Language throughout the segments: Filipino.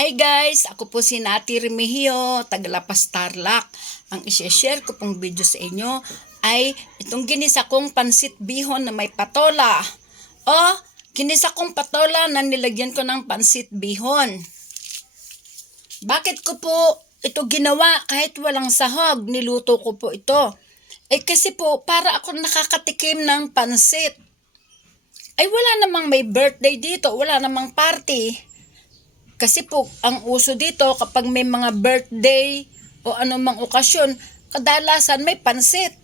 Hi guys! Ako po si Nati Remigio, Tagalapas Tarlac. Ang isi-share ko pong video sa inyo ay itong ginisa kong pansit bihon na may patola. O, ginisa kong patola na nilagyan ko ng pansit bihon. Bakit ko po ito ginawa kahit walang sahog? Niluto ko po ito. Eh kasi po, para ako nakakatikim ng pansit. Ay wala namang may birthday dito, wala namang party. Kasi po, ang uso dito kapag may mga birthday o anumang okasyon, kadalasan may pansit.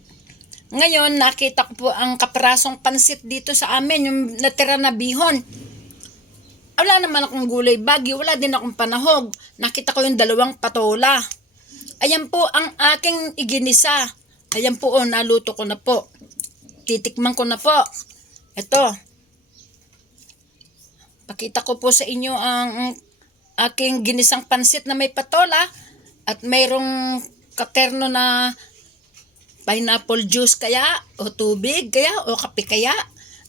Ngayon, nakita ko po ang kaprasong pansit dito sa amin, yung natira na bihon. Wala naman akong gulay bagi, wala din akong panahog. Nakita ko yung dalawang patola. Ayan po ang aking iginisa. Ayan po, oh, naluto ko na po. Titikman ko na po. Ito. Pakita ko po sa inyo ang aking ginisang pansit na may patola at mayroong katerno na pineapple juice kaya o tubig kaya o kape kaya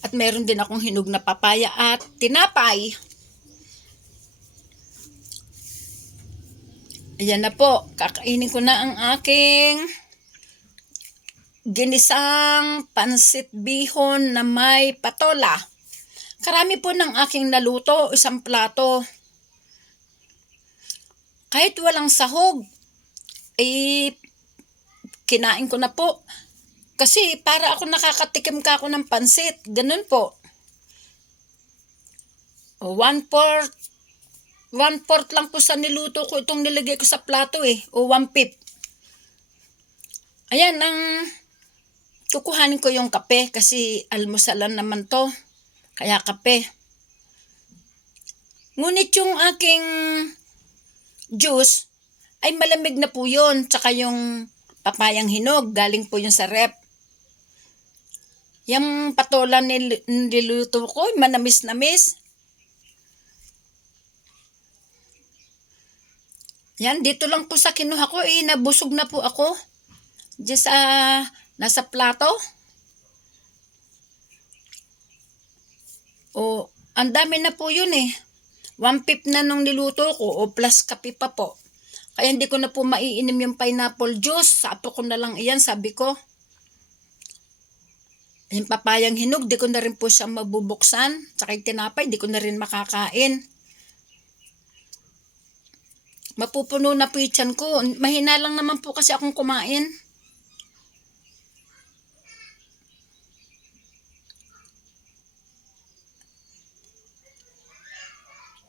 at mayroon din akong hinog na papaya at tinapay. Ayan na po, kakainin ko na ang aking ginisang pansit bihon na may patola. Karami po ng aking naluto, isang plato. Kahit walang sahog, eh, kinain ko na po. Kasi para ako nakakatikim ka ako ng pansit. Ganun po. One fourth, one fourth lang po sa niluto ko itong nilagay ko sa plato eh. O one fifth. Ayan, ang kukuhanin ko yung kape kasi almusalan naman to. Kaya kape. Ngunit yung aking juice ay malamig na po yun. Tsaka yung papayang hinog, galing po yun sa rep. Yung patola nil- niluto ko, manamis-namis. Yan, dito lang po sa kinuha ko, eh, nabusog na po ako. Diyan sa, nasa plato. O, ang dami na po yun eh. One fifth na nung niluto ko o plus kape pa po. Kaya hindi ko na po maiinom yung pineapple juice. Sapo ko na lang iyan, sabi ko. Yung papayang hinog, di ko na rin po siya mabubuksan. Tsaka yung tinapay, di ko na rin makakain. Mapupuno na po yung ko. Mahina lang naman po kasi akong kumain.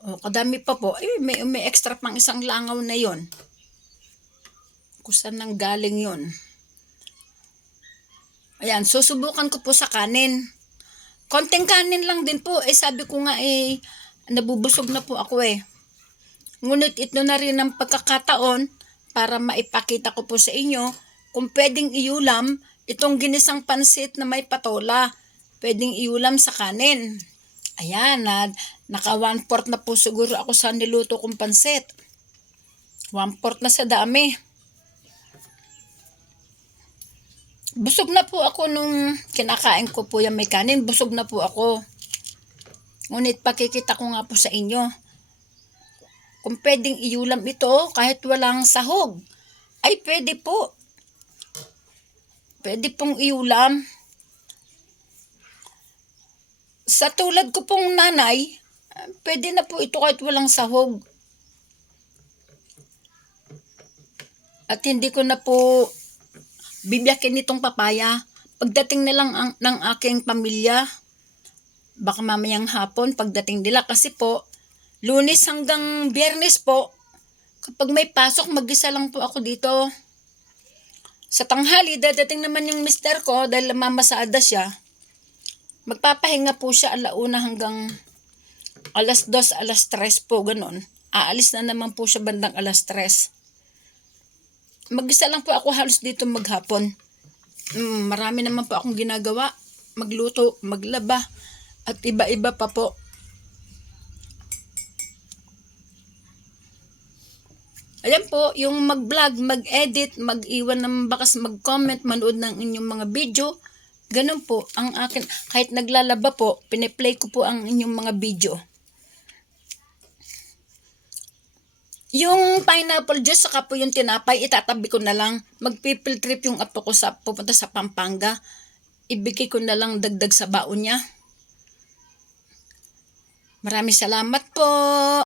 O, kadami pa po. Eh, may, may extra pang isang langaw na yon. Kung saan nang galing yon. Ayan, susubukan ko po sa kanin. Konting kanin lang din po. Eh, sabi ko nga eh, nabubusog na po ako eh. Ngunit ito na rin ang pagkakataon para maipakita ko po sa inyo kung pwedeng iulam itong ginisang pansit na may patola. Pwedeng iulam sa kanin. Ayan, na, naka one fourth na po siguro ako sa niluto kong pansit. One fourth na sa dami. Busog na po ako nung kinakain ko po yung may kanin. Busog na po ako. Ngunit pakikita ko nga po sa inyo. Kung pwedeng iulam ito kahit walang sahog. Ay pwede po. Pwede pong iulam. Sa tulad ko pong nanay, pwede na po ito kahit walang sahog. At hindi ko na po bibiyakin itong papaya. Pagdating na lang ang, ng aking pamilya, baka mamayang hapon, pagdating nila, kasi po, lunes hanggang biyernes po, kapag may pasok, mag-isa lang po ako dito. Sa tanghali, dadating naman yung mister ko dahil mamasada siya. Magpapahinga po siya alauna hanggang alas dos, alas tres po, ganun. Aalis na naman po siya bandang alas tres. Mag-isa lang po ako halos dito maghapon. Mm, marami naman po akong ginagawa. Magluto, maglaba, at iba-iba pa po. Ayan po, yung mag-vlog, mag-edit, mag-iwan ng bakas, mag-comment, manood ng inyong mga video. Ganun po, ang akin, kahit naglalaba po, piniplay ko po ang inyong mga video. Yung pineapple juice saka po yung tinapay, itatabi ko na lang. Magpipil trip yung apo ko sa pupunta sa Pampanga. Ibigay ko na lang dagdag sa baon niya. Maraming salamat po.